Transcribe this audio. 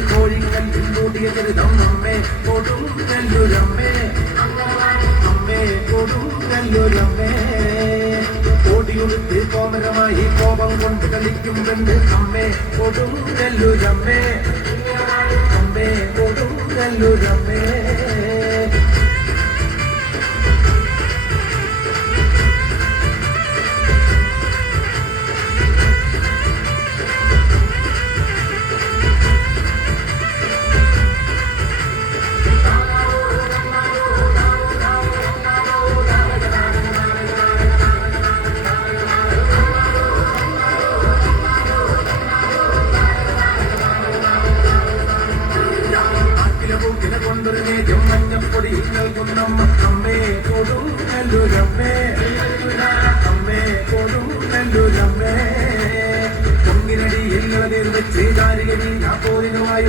കോഴിക്കല്ലിൽ മൂടിയ ചെറുതം അമ്മേ കൊടും നെല്ലുരമ്മേ. അമ്മേ കോമരമായി കോപം കൊണ്ട് കളിക്കും പെണ്ണ് അമ്മേ കൊടും നെല്ലുരമ്മേ. അമ്മേ കൊടും നെല്ലുരമ്മേ. നേദ്യം മഞ്ഞപ്പൊടി നൽകുന്നമ്മ അമ്മേ കൊടും നെല്ലുരമ്മേ അമ്മേ കൊടും നെല്ലുരമ്മേ പൊങ്ങിനടിയിൽ വെച്ച് ചാരിക നീ പോലിനുമായി